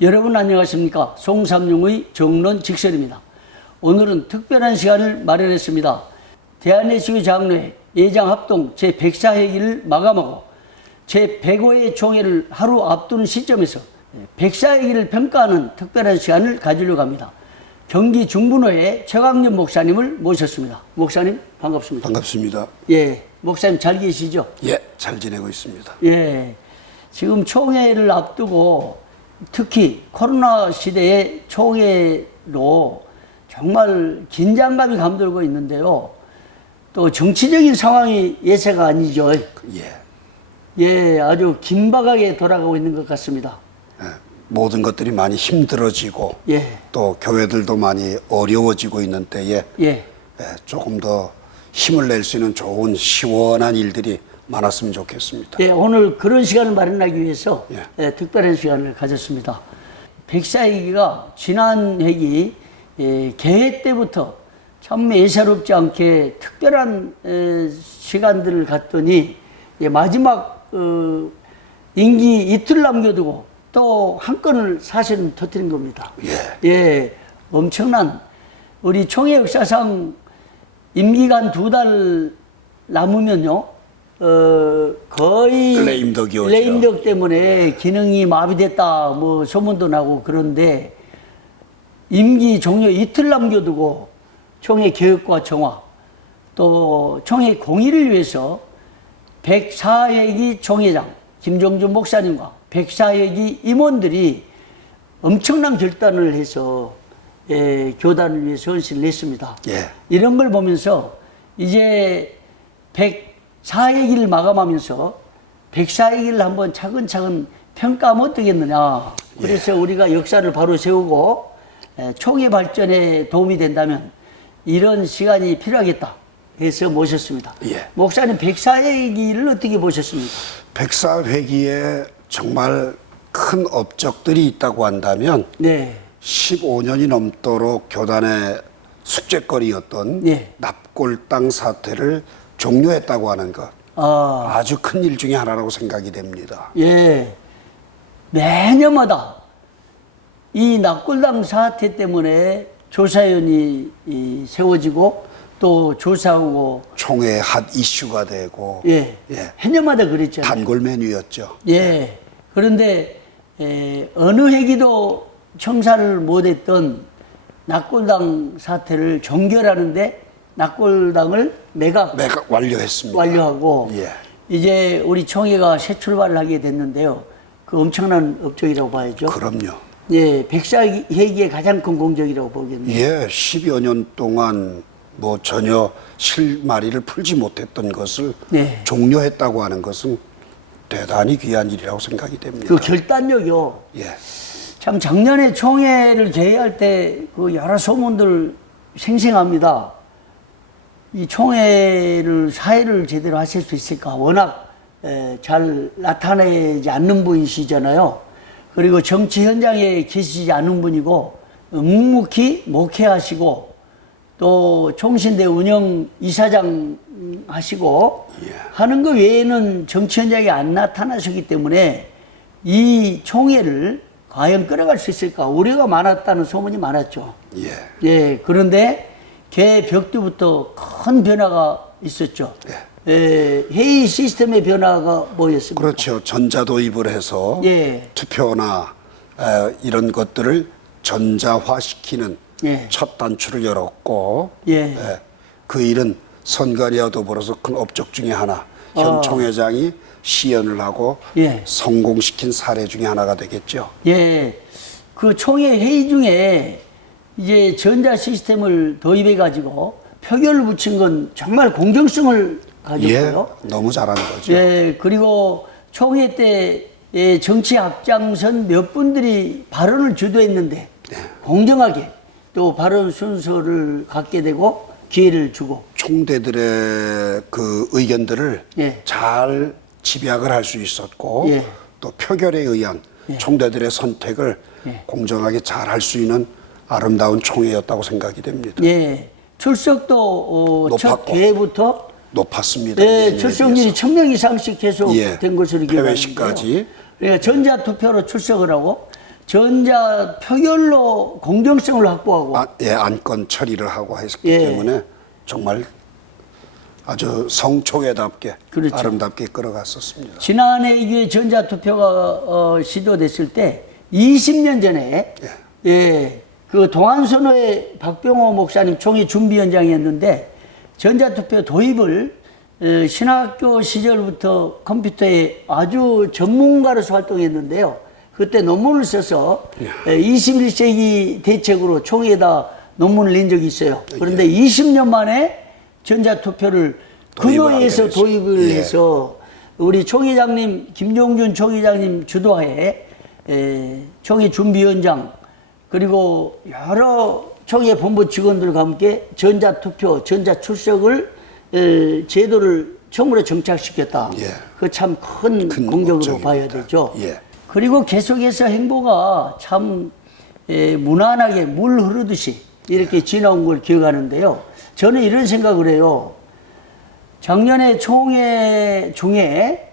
여러분 안녕하십니까? 송삼룡의 정론 직설입니다. 오늘은 특별한 시간을 마련했습니다. 대한예수교 장로회 예장합동 제104회기를 마감하고 제105회 총회를 하루 앞두는 시점에서 104회기를 평가하는 특별한 시간을 가지려고 합니다. 경기 중분호의 최광년 목사님을 모셨습니다. 목사님 반갑습니다. 반갑습니다. 예, 목사님 잘 계시죠? 예, 잘 지내고 있습니다. 예. 지금 총회를 앞두고 특히 코로나 시대의 총회로 정말 긴장감이 감돌고 있는데요. 또 정치적인 상황이 예세가 아니죠. 예, 예, 아주 긴박하게 돌아가고 있는 것 같습니다. 예, 모든 것들이 많이 힘들어지고 예, 또 교회들도 많이 어려워지고 있는 때에 예, 예, 조금 더 힘을 낼 수 있는 좋은 시원한 일들이 많았으면 좋겠습니다. 예, 오늘 그런 시간을 마련하기 위해서 예. 예, 특별한 시간을 가졌습니다. 백사회기가 지난 회기 예, 개회 때부터 참 예사롭지 않게 특별한 에, 시간들을 갖더니 예, 마지막 어, 임기 이틀 남겨두고 또 한 건을 사실은 터뜨린 겁니다. 예, 예, 엄청난 우리 총회 역사상 임기간 두 달 남으면요, 어, 거의 레임덕이 오죠. 레임덕 때문에 기능이 마비됐다 뭐 소문도 나고 그런데 임기 종료 이틀 남겨두고 총회 개혁과 정화 또 총회 공의를 위해서 104회기 총회장 김종준 목사님과 104회기 임원들이 엄청난 결단을 해서 예, 교단을 위해서 헌신을 했습니다. 예. 이런 걸 보면서 이제 104회기를 마감하면서 104회기를 한번 차근차근 평가하면 어떻겠느냐. 그래서 우리가 역사를 바로 세우고 에, 총회 발전에 도움이 된다면 이런 시간이 필요하겠다 해서 모셨습니다. 예. 목사님 104회기를 어떻게 보셨습니까? 백사회기에 정말 큰 업적들이 있다고 한다면 네. 15년이 넘도록 교단의 숙제거리였던 예. 납골당 사태를 종료했다고 하는 것 아, 아주 큰 일 중에 하나라고 생각이 됩니다. 예. 매년마다 이 낙골당 사태 때문에 조사위원이 이 세워지고 또 조사하고 총회 핫 이슈가 되고 예. 예. 해년마다 그랬잖아요. 단골 메뉴였죠. 예. 그런데 에, 어느 회기도 청사를 못했던 낙골당 사태를 종결하는데 낙골당을 매각 매각 완료했습니다. 완료하고 예. 이제 우리 총회가 새 출발을 하게 됐는데요. 그 엄청난 업적이라고 봐야죠. 그럼요. 예, 백사회기의 가장 큰 공적이라고 보겠네요. 예, 10여 년 동안 뭐 전혀 실마리를 풀지 못했던 것을 네. 종료했다고 하는 것은 대단히 귀한 일이라고 생각이 됩니다. 그 결단력이요. 예. 참 작년에 총회를 개회할 때 그 여러 소문들 생생합니다. 이 총회를 사회를 제대로 하실 수 있을까? 워낙 에, 잘 나타내지 않는 분이시잖아요. 그리고 정치 현장에 계시지 않은 분이고 묵묵히 목회하시고 또 총신대 운영 이사장 하시고 하는 것 외에는 정치 현장에 안 나타나셨기 때문에 이 총회를 과연 끌어갈 수 있을까 우려가 많았다는 소문이 많았죠. 예. 예, 그런데 개 벽두부터 큰 변화가 있었죠. 예, 회의 시스템의 변화가 뭐였습니까? 그렇죠. 전자 도입을 해서 예. 투표나 에, 이런 것들을 전자화시키는 예. 첫 단추를 열었고 예. 그 일은 선거리와 더불어서 큰 업적 중에 하나 현 아. 총회장이 시연을 하고 예. 성공시킨 사례 중에 하나가 되겠죠. 예, 그 총회 회의 중에 이제 전자 시스템을 도입해 가지고 표결을 붙인 건 정말 공정성을 가졌고요. 예, 너무 잘한 거죠. 예, 그리고 총회 때 예, 정치 앞장선 몇 분들이 발언을 주도했는데 네. 공정하게 또 발언 순서를 갖게 되고 기회를 주고 총대들의 그 의견들을 예. 잘 집약을 할 수 있었고 예. 또 표결에 의한 총대들의 선택을 예. 공정하게 잘 할 수 있는 아름다운 총회였다고 생각이 됩니다. 예, 출석도 어, 첫 높았고. 대회부터 높았습니다. 예, 출석률이. 천 명 이상씩 계속 예, 된 것으로. 폐회식까지. 그러니까 전자 투표로 출석을 하고 전자 표결로 공정성을 확보하고 아, 예, 안건 처리를 하고 했기 예. 때문에 정말 아주 성총회답게 그렇죠. 아름답게 끌어갔었습니다. 지난해 이게 전자 투표가 어, 시도됐을 때 20년 전에 예, 그 동안선호의 박병호 목사님 총회 준비위원장이었는데 전자투표 도입을 어, 신학교 시절부터 컴퓨터에 아주 전문가로서 활동했는데요. 그때 논문을 써서 예, 21세기 대책으로 총회에다 논문을 낸 적이 있어요. 그런데 20년 만에 전자투표를 근호에서. 도입을 예. 해서 우리 총회장님 김종준 총회장님 주도하에 에, 총회 준비위원장 그리고 여러 총회 본부 직원들과 함께 전자투표, 전자출석을 에, 제도를 처음으로 정착시켰다. 예. 그참큰큰 공격으로 목적입니다. 봐야 되죠. 예. 그리고 계속해서 행보가 참 에, 무난하게 물 흐르듯이 이렇게 지나온 걸 기억하는데요. 저는 이런 생각을 해요. 작년에 총회 중에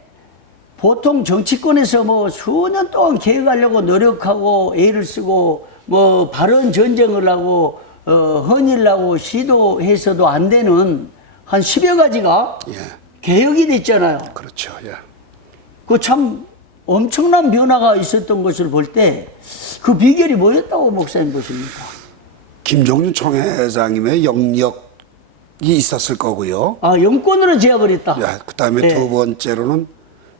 보통 정치권에서 뭐 수년 동안 계획하려고 노력하고 애를 쓰고 뭐 발언 전쟁을 하고 어, 헌일을 하고 시도해서도 안 되는 한 10여 가지가 예. 개혁이 됐잖아요. 그렇죠. 예. 그참 엄청난 변화가 있었던 것을 볼 때 그 비결이 뭐였다고 목사님 보십니까? 김종준 총회장님의 영역이 있었을 거고요. 아, 영권으로 제압을 했다. 예, 그다음에 예. 두 번째로는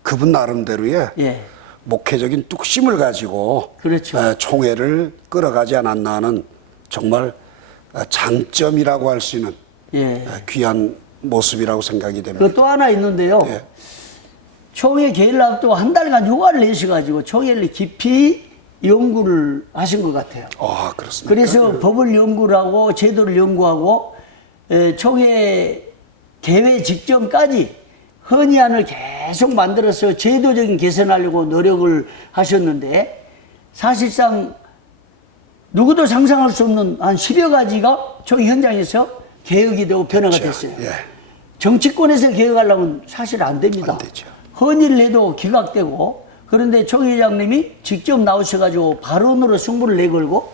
그분 나름대로의 예. 목회적인 뚝심을 가지고 그렇죠. 에, 총회를 끌어가지 않았나 하는 정말 에, 장점이라고 할 수 있는 예. 에, 귀한 모습이라고 생각이 됩니다. 그또 하나 있는데요. 예. 총회 개를 앞두고 한 달간 휴가를 내셔가지고 총회를 깊이 연구를 하신 것 같아요. 아 그렇습니다. 그래서 법을 연구를 하고 제도를 연구하고 에, 총회 개회 직전까지 헌의안을 계속 만들어서 제도적인 개선하려고 노력을 하셨는데 사실상 누구도 상상할 수 없는 한 10여 가지가 총회 현장에서 개혁이 되고 변화가 그렇죠. 됐어요. 예. 정치권에서 개혁하려면 사실 안 됩니다. 안 되죠. 헌의를 해도 기각되고 그런데 총 회장님이 직접 나오셔가지고 발언으로 승부를 내걸고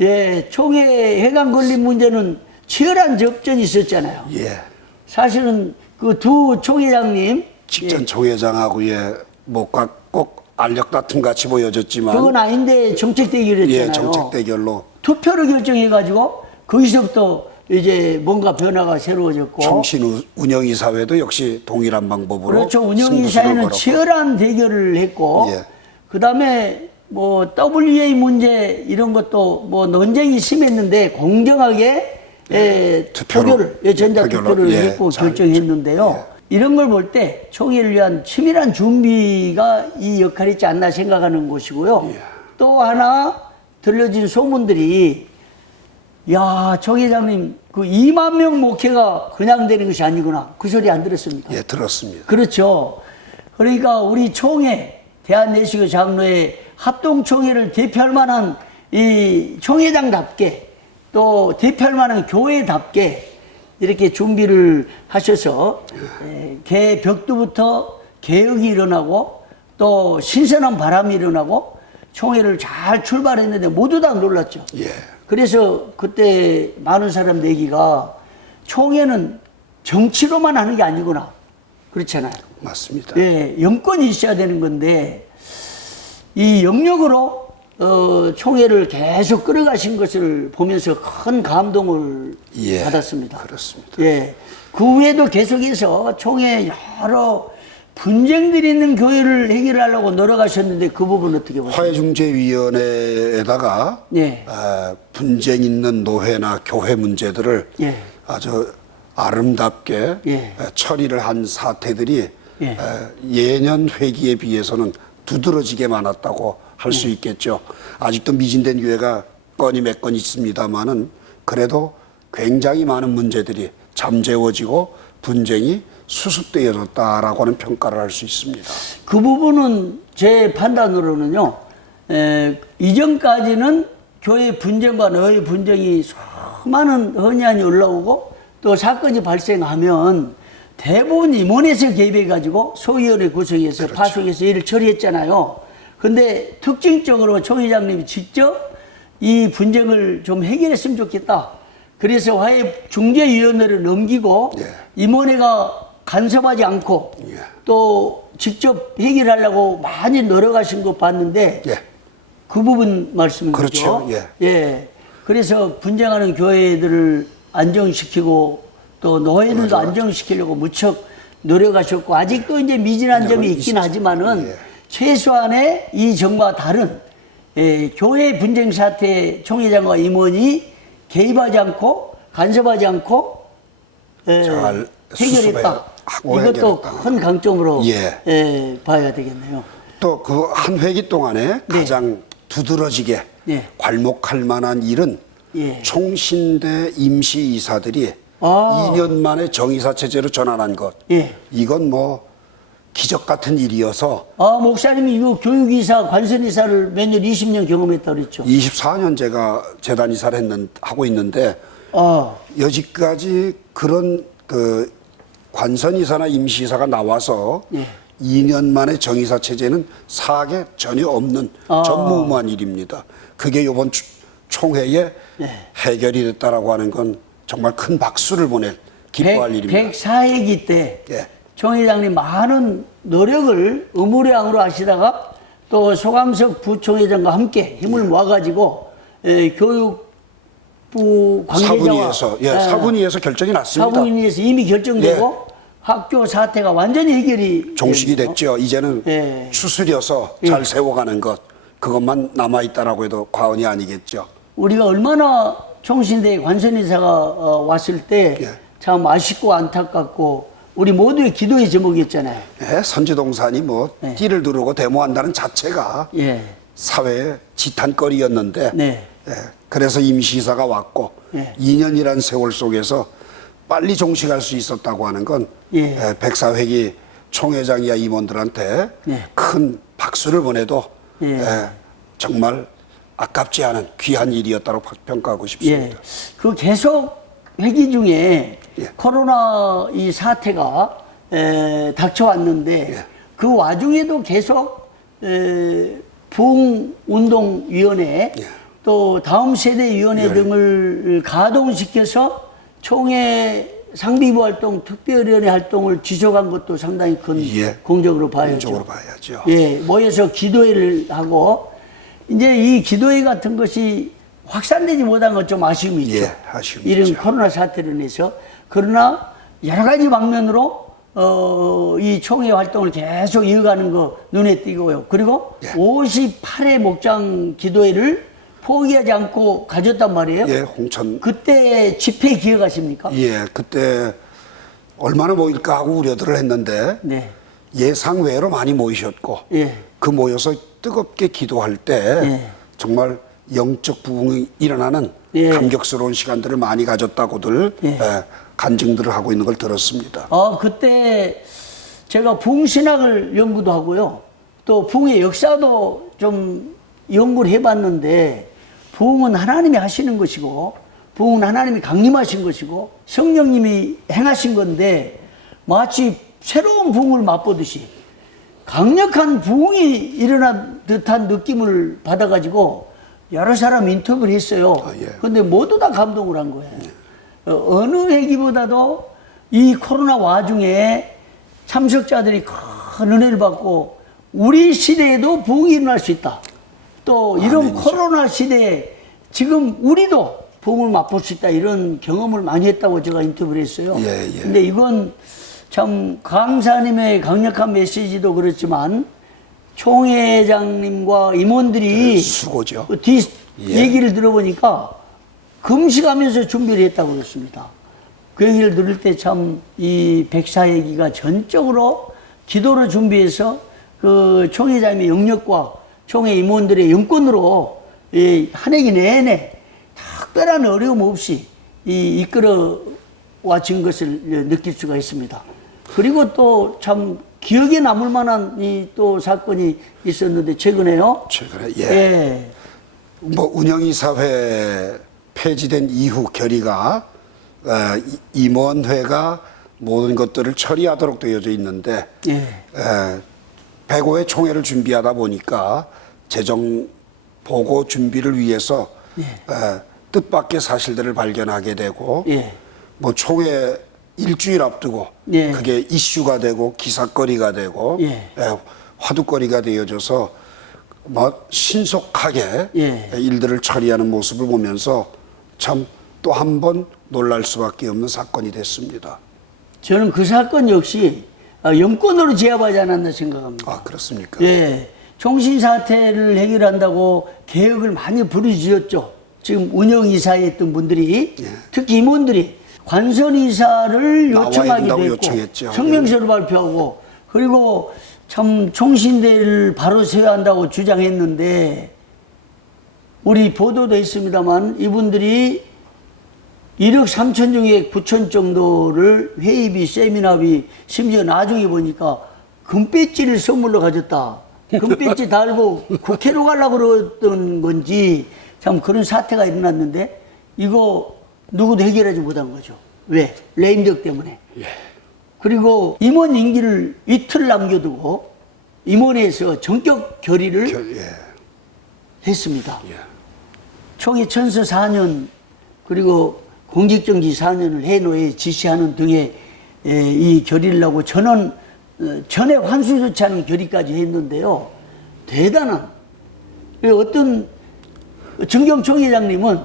예 총회 해강 건립 문제는 치열한 접전이 있었잖아요. 예. 사실은 그 두 총회장님 직전 총회장하고의 뭐꼭 알력 다툼 같이 보여졌지만 그건 아닌데 정책 대결이었잖아요. 예, 정책 대결로 투표로 결정해가지고 거기서부터 이제 뭔가 변화가 새로워졌고 총신 운영이 사회도 역시 동일한 방법으로 그렇죠. 승부수를 사회는. 치열한 대결을 했고, 예. 그 다음에 뭐 WA 문제 이런 것도 뭐 논쟁이 심했는데 공정하게 예, 투표로, 투표를 예, 전자 예, 표결로, 투표를 예, 했고 잘 결정했는데요. 이런 걸 볼 때 총회를 위한 치밀한 준비가 이 역할이 있지 않나 생각하는 것이고요. 예. 또 하나 들려진 소문들이 야, 총 회장님 그 2만 명 목회가 그냥 되는 것이 아니구나. 그 소리 안 들었습니까? 예 들었습니다. 그렇죠. 그러니까 우리 총회, 대한내시교 장로의 합동총회를 대표할 만한 이 총회장답게 또 대표할 만한 교회답게 이렇게 준비를 하셔서 에, 개 벽두부터 개혁이 일어나고 또 신선한 바람이 일어나고 총회를 잘 출발했는데 모두 다 놀랐죠. 예. 그래서 그때 많은 사람 내기가 총회는 정치로만 하는 게 아니구나. 그렇잖아요. 맞습니다. 예, 영권이 있어야 되는 건데 이 영역으로 어, 총회를 계속 끌어가신 것을 보면서 큰 감동을 예, 받았습니다. 그렇습니다. 예, 그 후에도 계속해서 총회 여러 분쟁들이 있는 교회를 해결하려고 노력하셨는데 그 부분 어떻게 보세요? 화해중재위원회에다가 예. 아, 분쟁 있는 노회나 교회 문제들을 예. 아주 아름답게 예. 아, 처리를 한 사태들이 예. 아, 예년 회기에 비해서는 두드러지게 많았다고 할 예. 수 있겠죠. 아직도 미진된 교회가 건이 몇 건 있습니다만은 그래도 굉장히 많은 문제들이 잠재워지고 분쟁이 수습되어졌다라고 하는 평가를 할 수 있습니다. 그 부분은 제 판단으로는요, 에, 이전까지는 교회 분쟁과 너의 분쟁이 수많은 헌의안이 올라오고 또 사건이 발생하면 대부분 임원에서 개입해가지고 소위원회 구성해서 파송해서 일을 처리했잖아요. 근데 특징적으로 총 회장님이 직접 이 분쟁을 좀 해결했으면 좋겠다. 그래서 화해 중재위원회를 넘기고 예. 임원회가 간섭하지 않고 예. 또 직접 해결하려고 많이 노력하신 거 봤는데 예. 그 부분 말씀인 그렇죠. 예. 예. 그래서 분쟁하는 교회들을 안정시키고 또 노예들도 안정시키려고 무척 노력하셨고 아직도 이제 미진한 점이 있긴 있었죠. 하지만은 예. 최소한의 이 정과 다른 예, 교회 분쟁 사태 총회장과 임원이 개입하지 않고 간섭하지 않고 예, 잘 해결했다. 이것도 해결했다. 큰 강점으로 예. 예, 봐야 되겠네요. 또 그 한 회기 동안에 가장 두드러지게 네. 괄목할 만한 일은 예. 총신대 임시 이사들이 아. 2년 만에 정의사 체제로 전환한 것. 예. 이건 뭐 기적 같은 일이어서 아, 목사님이 이거 교육이사, 관선이사를 몇 년, 20년 경험했다고 그랬죠. 24년 제가 재단 이사를 했는, 하고 있는데 아, 여지까지 그런 그 관선이사나 임시이사가 나와서 예. 2년 만에 정의사 체제는 사학에 전혀 없는 아. 전무후무한 일입니다. 그게 이번 추- 총회에 예. 해결이 됐다라고 하는 건 정말 큰 박수를 보낼 기뻐할 일입니다. 104회기 때 예. 총 회장님 많은 노력을 의무량으로 하시다가 또 소감석 부총회장과 함께 힘을 모아가지고 에, 교육부 관계자와 사분위에서 예, 에, 사분위에서 결정이 났습니다. 사분위에서 이미 결정되고 학교 사태가 완전히 해결이 종식이 됐네요. 됐죠. 이제는 예. 추스려서 예. 잘 세워가는 것 그것만 남아 있다라고 해도 과언이 아니겠죠. 우리가 얼마나 총신대 관선이사가 어, 왔을 때 예. 참 아쉽고 안타깝고 우리 모두의 기도의 제목이었잖아요. 예, 선지동산이 뭐 네. 띠를 두르고 데모한다는 자체가 예. 사회의 지탄거리였는데 네. 예, 그래서 임시이사가 왔고 네. 2년이란 세월 속에서 빨리 종식할 수 있었다고 하는 건 예. 예, 백사회기 총회장이야 임원들한테 네. 큰 박수를 보내도 예. 예, 정말 아깝지 않은 귀한 일이었다고 평가하고 예. 싶습니다. 그 계속 회기 중에 예. 코로나 이 사태가 에, 닥쳐왔는데 예. 그 와중에도 계속 에, 부흥운동위원회 예. 또 다음 세대위원회 예. 등을 가동시켜서 총회 상비부 활동, 특별위원회 활동을 지속한 것도 상당히 큰 예. 공적으로 봐야죠. 봐야죠. 예, 모여서 기도회를 하고 이제 이 기도회 같은 것이 확산되지 못한 건 좀 아쉬움이 있죠. 예, 아쉬움이 이런 있죠. 코로나 사태로 인해서 그러나 여러 가지 방면으로 어, 이 총회 활동을 계속 이어가는 거 눈에 띄고요. 그리고 예. 58회 목장 기도회를 포기하지 않고 가졌단 말이에요. 예, 홍천 그때 집회 기억하십니까? 예, 그때 얼마나 모일까 하고 우려들을 했는데 네. 예상 외로 많이 모이셨고 예. 그 모여서 뜨겁게 기도할 때 예. 정말 영적 부흥이 일어나는 예. 감격스러운 시간들을 많이 가졌다고들 예. 예, 간증들을 하고 있는 걸 들었습니다. 어, 그때 제가 붕신학을 연구도 하고요. 또 붕의 역사도 좀 연구를 해봤는데 붕은 하나님이 하시는 것이고 붕은 하나님이 강림하신 것이고 성령님이 행하신 건데 마치 새로운 붕을 맛보듯이 강력한 부흥이 일어난 듯한 느낌을 받아가지고 여러 사람 인터뷰를 했어요. 아, 예. 모두 다 감동을 한 거예요. 어, 어느 회기보다도 이 코로나 와중에 참석자들이 큰 은혜를 받고 우리 시대에도 부흥이 일어날 수 있다. 또 이런 아멘이죠. 코로나 시대에 지금 우리도 부흥을 맛볼 수 있다. 이런 경험을 많이 했다고 제가 인터뷰를 했어요. 예, 예. 근데 이건 참 강사님의 강력한 메시지도 그렇지만 총회장님과 임원들이 네, 수고죠. 그뒤 예. 얘기를 들어보니까 금식하면서 준비를 했다고 그랬습니다. 그 얘기를 들을 때 참 이 백사 얘기가 전적으로 기도를 준비해서 그 총회장님의 영역과 총회 임원들의 영권으로 이한 해기 내내 특별한 어려움 없이 이 이끌어 와진 것을 느낄 수가 있습니다. 그리고 또 참 기억에 남을 만한 이 또 사건이 있었는데 최근에요. 최근에 예. 예. 뭐 운영이 사회 폐지된 이후 결의가 어, 이- 임원회가 모든 것들을 처리하도록 되어져 있는데 예. 에, 105회 총회를 준비하다 보니까 재정 보고 준비를 위해서 예. 에, 뜻밖의 사실들을 발견하게 되고 예. 뭐 총회 일주일 앞두고 예. 그게 이슈가 되고 기사거리가 되고 예. 에, 화두거리가 되어져서 뭐 신속하게 예. 일들을 처리하는 모습을 보면서 참 또 한 번 놀랄 수밖에 없는 사건이 됐습니다. 저는 그 사건 역시 아, 영권으로 제압하지 않았나 생각합니다. 아 그렇습니까? 예. 총신 사태를 해결한다고 개혁을 많이 부르짖었죠. 지금 운영 이사에 있던 분들이 특히 임원들이 관선 이사를 예. 나와야 요청하기도 했고 요청했죠. 성명서를 발표하고 그리고 참 총신대를 바로 세워야 한다고 주장했는데 우리 보도도 있습니다만 이분들이 1억 3천 중에 9천 정도를 회의비, 세미나비, 심지어 나중에 보니까 금배지를 선물로 가졌다. 금배지 달고 국회로 가려고 그랬던 건지 참 그런 사태가 일어났는데 이거 누구도 해결하지 못한 거죠. 왜? 레임덕 때문에. 그리고 임원 임기를 이틀 남겨두고 임원회에서 전격 결의를 결- 예. 했습니다. 예. 총회 천서 4년 그리고 공직정지 4년을 해놓에 지시하는 등의 에, 이 결의를 하고 전원 어, 전액 환수 조치 하는 결의까지 했는데요. 대단한 그 어떤 정경 총회장님은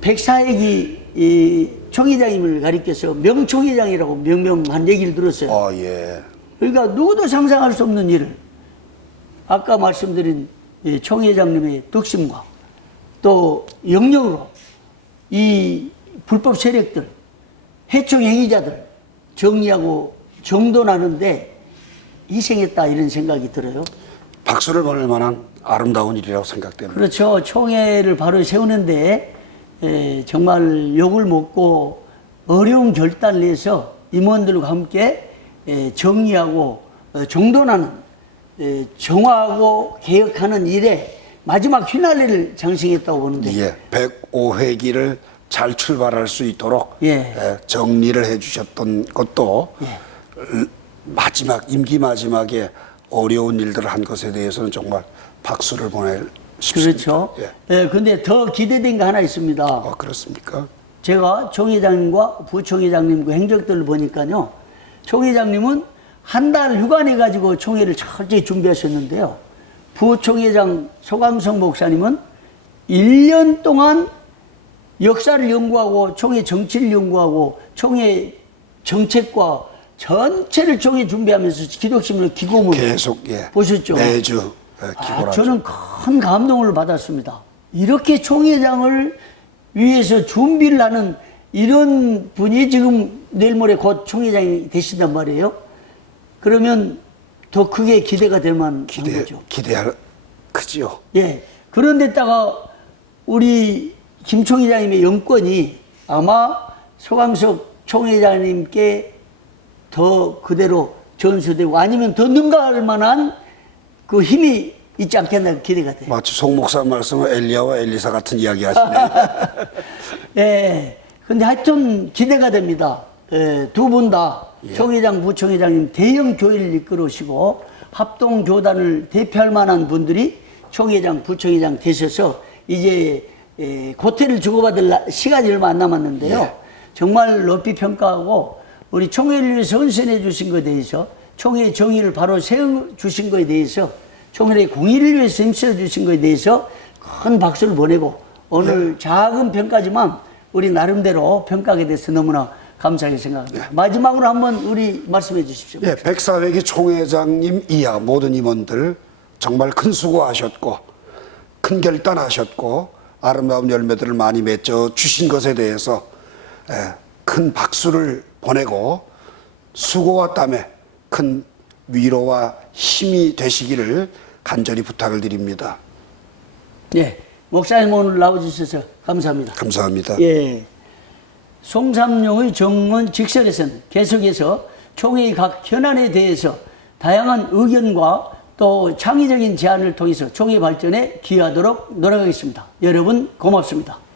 백사액이 이 총회장님을 가리켜서 명총회장이라고 명명한 얘기를 들었어요. 어, 예. 그러니까 누구도 상상할 수 없는 일을 아까 말씀드린 이 총 회장님의 덕심과 또 영역으로 이 불법 세력들, 해총 행위자들 정리하고 정돈하는데 희생했다 이런 생각이 들어요. 박수를 보낼 만한 아름다운 일이라고 생각됩니다. 그렇죠. 총회를 바로 세우는데 에, 정말 욕을 먹고 어려운 결단을 해서 임원들과 함께 에, 정리하고 어, 정돈하는 에, 정화하고 개혁하는 일에 마지막 휘날리를 장식했다고 보는데 예. 105회기를 잘 출발할 수 있도록 예. 예, 정리를 해 주셨던 것도 예. 마지막 임기 마지막에 어려운 일들을 한 것에 대해서는 정말 박수를 보낼 싶습니다. 그렇죠. 예. 예, 근데 더 기대된 게 하나 있습니다. 어, 그렇습니까? 제가 총 회장님과 부총 회장님 그 행적들을 보니까요. 총 회장님은 한달내 가지고 총회를 철저히 준비하셨는데요. 부총회장 소강성 목사님은 1년 동안 역사를 연구하고 총회 정치를 연구하고 총회 정책과 전체를 총회 준비하면서 기독신문을 기고문 계속 예. 보셨죠? 매주 예, 아, 저는 큰 감동을 받았습니다. 이렇게 총회장을 위해서 준비를 하는 이런 분이 지금 내일 모레 곧 총회장이 되신단 말이에요. 그러면 더 크게 기대가 될 만한 기대 거죠. 기대할 크지요. 예. 그런데다가 우리 김 총 회장님의 영권이 아마 소강석 총회장님께 더 그대로 전수되고 아니면 더 능가할 만한 그 힘이 있지 않겠나 기대가 돼요. 마치 송 목사 말씀은 엘리야와 엘리사 같은 이야기 하시네. 예. 근데 하여튼 기대가 됩니다. 예, 두분 다 총회장, 부총회장님 대형 교회를 이끌으시고 합동 교단을 대표할 만한 분들이 총회장, 부총회장 되셔서 이제 예, 고퇴를 주고받을 나- 시간이 얼마 안 남았는데요. 예. 정말 높이 평가하고 우리 총회를 위해서 헌신해 주신 것에 대해서 총회 정의를 바로 세워 주신 것에 대해서 총회의 공의를 위해서 힘써 주신 것에 대해서 큰 박수를 보내고 오늘 작은 평가지만 우리 나름대로 평가하게 돼서 너무나 감사하게 생각합니다. 마지막으로 한번 우리 말씀해 주십시오. 예, 백사회기 총회장님 이하 모든 임원들 정말 큰 수고하셨고 큰 결단하셨고 아름다운 열매들을 많이 맺어 주신 것에 대해서 예, 큰 박수를 보내고 수고와 땀에 큰 위로와 힘이 되시기를 간절히 부탁을 드립니다. 예. 목사님 오늘 나와주셔서 감사합니다. 감사합니다. 예. 송삼룡의 정문 직설에서는 계속해서 총회의 각 현안에 대해서 다양한 의견과 또 창의적인 제안을 통해서 총회 발전에 기여하도록 노력하겠습니다. 여러분 고맙습니다.